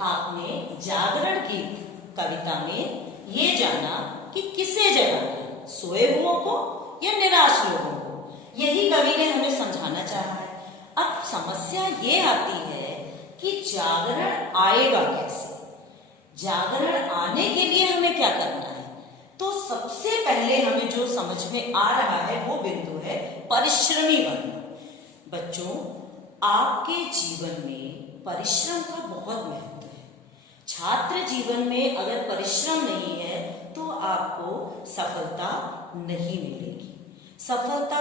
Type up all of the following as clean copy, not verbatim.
आपने जागरण गीत कविता में ये जाना कि किसे जगाना है, सोए हुओं को या निराश लोगों को। यही कवि ने हमें समझाना चाहा है। अब समस्या ये आती है कि जागरण आएगा कैसे, जागरण आने के लिए हमें क्या करना है। तो सबसे पहले हमें जो समझ में आ रहा है वो बिंदु है परिश्रमी बनना। बच्चों, आपके जीवन में परिश्रम का बहुत महत्व है। छात्र जीवन में अगर परिश्रम नहीं है तो आपको सफलता नहीं मिलेगी। सफलता,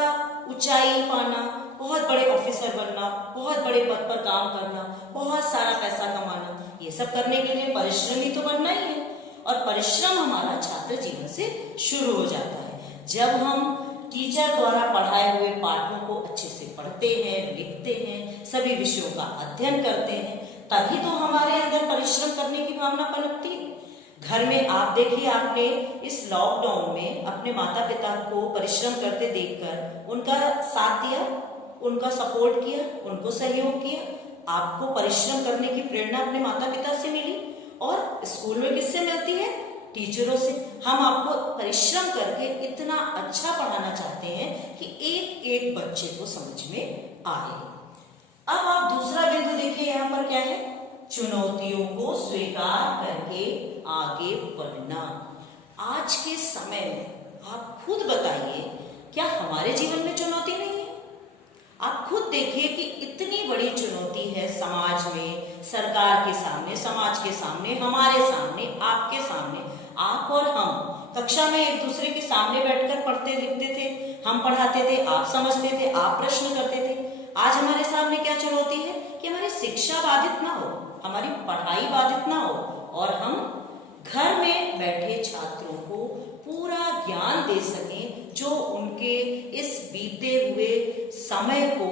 ऊंचाई पाना, बहुत बड़े ऑफिसर बनना, बहुत बड़े पद पर काम करना, बहुत सारा पैसा कमाना, ये सब करने के लिए परिश्रमी तो बनना ही है। और परिश्रम हमारा छात्र जीवन से शुरू हो जाता है। जब हम टीचर द्वारा पढ़ाए हुए पाठों को अच्छे से पढ़ते हैं, लिखते हैं, सभी विषयों का अध्ययन करते हैं, तभी तो हमारे अंदर परिश्रम करने की भावना पनपती है। घर में आप देखिए, आपने इस लॉकडाउन में अपने माता पिता को परिश्रम करते देखकर उनका साथ दिया, उनका सपोर्ट किया, उनको सहयोग किया। आपको परिश्रम करने की प्रेरणा अपने माता पिता से मिली और स्कूल में किससे मिलती है? टीचरों से। हम आपको परिश्रम करके इतना अच्छा पढ़ाना चाहते हैं कि एक एक बच्चे को समझ में आए। अब आप दूसरा बिंदु देखिए, यहाँ पर क्या है? चुनौतियों को स्वीकार करके आगे बढ़ना। आज के समय में आप खुद बताइए, क्या हमारे जीवन में चुनौती नहीं है? आप खुद देखिए कि इतनी बड़ी चुनौती है समाज में, सरकार के सामने, समाज के सामने, हमारे सामने, आपके सामने। आप और हम कक्षा में एक दूसरे के सामने बैठकर पढ़ते लिखते थे, हम पढ़ाते थे, आप समझते थे, आप प्रश्न करते थे। आज हमारे सामने क्या चुनौती है कि हमारी शिक्षा बाधित ना हो, हमारी पढ़ाई बाधित ना हो और हम घर में बैठे छात्रों को पूरा ज्ञान दे सकें जो उनके इस बीते हुए समय को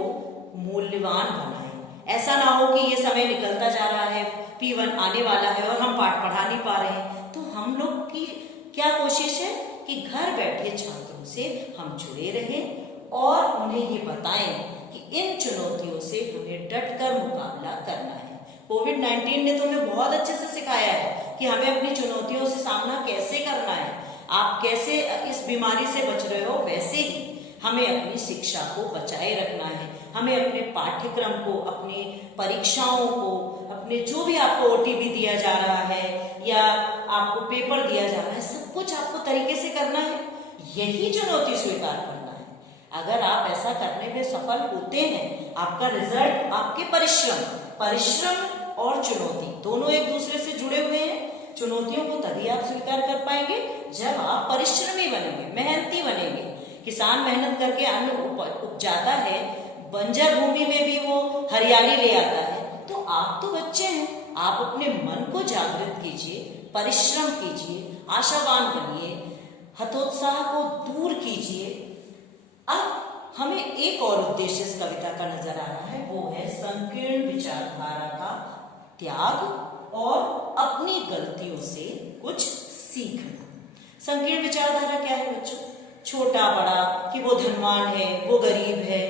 मूल्यवान बनाए। ऐसा ना हो कि ये समय निकलता जा रहा है, P1 आने वाला है और हम पाठ पढ़ा नहीं पा रहे हैं। तो हम लोग की क्या कोशिश है कि घर बैठे छात्रों से हम जुड़े रहें और उन्हें ये बताएं कि इन चुनौतियों से हमें डटकर मुकाबला करना है। कोविड-19 ने तो हमें बहुत अच्छे से सिखाया है कि हमें अपनी चुनौतियों से सामना कैसे करना है। आप कैसे इस बीमारी से बच रहे हो, वैसे ही हमें अपनी शिक्षा को बचाए रखना है। हमें अपने पाठ्यक्रम को, अपनी परीक्षाओं को, अपने जो भी आपको OTP दिया जा रहा है या आपको पेपर दिया जा रहा है, सब कुछ आपको तरीके से करना है। यही चुनौती स्वीकार करना है। अगर आप ऐसा करने में सफल होते हैं, आपका रिजल्ट आपके परिश्रम और चुनौती दोनों एक दूसरे से जुड़े हुए हैं। चुनौतियों को तभी आप स्वीकार कर पाएंगे जब आप परिश्रमी बनेंगे, मेहनती बनेंगे। किसान मेहनत करके अन्न उपजाता है, बंजर भूमि में भी वो हरियाली ले आता है। तो आप तो बच्चे हैं, आप अपने मन को जागृत कीजिए, परिश्रम कीजिए, आशावान बनिए, हतोत्साह को दूर कीजिए। अब हमें एक और उद्देश्य इस कविता का नजर आ रहा है, वो है संकीर्ण विचारधारा का त्याग और अपनी गलतियों से कुछ सीखना। संकीर्ण विचारधारा क्या है बच्चों? छोटा बड़ा, कि वो धनवान है, वो गरीब है,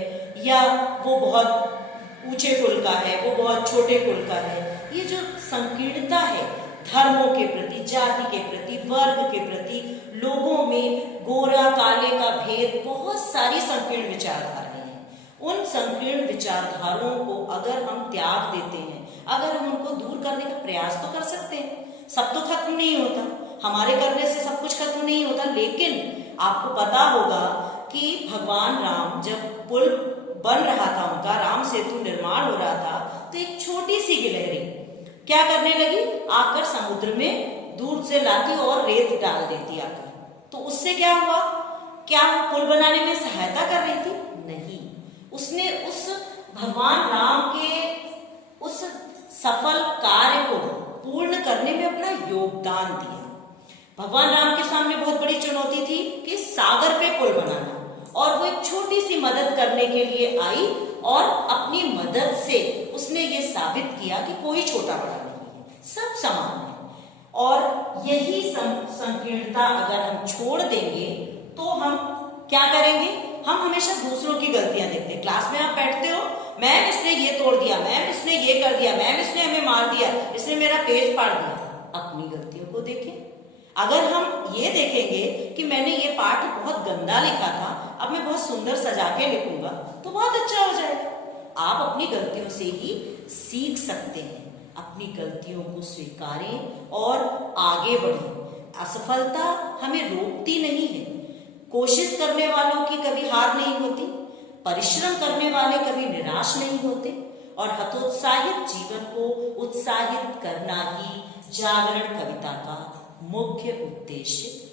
या वो बहुत ऊंचे कुल का है, वो बहुत छोटे कुल का है। ये जो संकीर्णता है, धर्मों के प्रति, जाति के प्रति, वर्ग के प्रति, लोगों में गोरा काले का भेद, बहुत सारी संकीर्ण विचारधाराएं हैं। उन संकीर्ण विचारधाराओं को अगर हम त्याग देते हैं, अगर हम उनको दूर करने का प्रयास तो कर सकते हैं। सब तो खत्म नहीं होता, हमारे करने से सब कुछ खत्म नहीं होता। लेकिन आपको पता होगा कि भगवान राम जब पुल बन रहा था, उनका राम सेतु निर्माण हो रहा था, तो एक छोटी सी गिलहरी क्या करने लगी? आकर समुद्र में दूर से लाती और रेत डाल देती आकर। तो उससे क्या हुआ? क्या वो पुल बनाने में सहायता कर रही थी? नहीं, उसने उस भगवान राम के उस सफल कार्य को पूर्ण करने में अपना योगदान दिया। भगवान राम के सामने बहुत बड़ी चुनौती थी कि सागर पे पुल बनाना, और वो एक छोटी सी मदद करने के लिए आई और अपनी मदद से उसने ये साबित किया कि कोई छोटा बड़ा नहीं है, सब समान है। और यही संकीर्णता अगर हम छोड़ देंगे तो हम क्या करेंगे? हम हमेशा दूसरों की गलतियां देखते हैं। क्लास में आप बैठते हो, मैम इसने ये तोड़ दिया, मैम इसने ये कर दिया, मैम इसने हमें मार दिया, इसने मेरा पेज फाड़ दिया। अपनी गलतियों को देखें। अगर हम ये देखेंगे कि मैंने ये पाठ बहुत गंदा लिखा था, अब मैं बहुत सुंदर सजा के लिखूंगा, तो बहुत अच्छा हो जाएगा। आप अपनी गलतियों से ही सीख सकते हैं। अपनी गलतियों को स्वीकारें और आगे बढ़ें। असफलता हमें रोकती नहीं है। कोशिश करने वालों की कभी हार नहीं होती, परिश्रम करने वाले कभी निराश नहीं होते, और हतोत्साहित जीवन को उत्साहित करना ही जागरण कविता का मुख्य उद्देश्य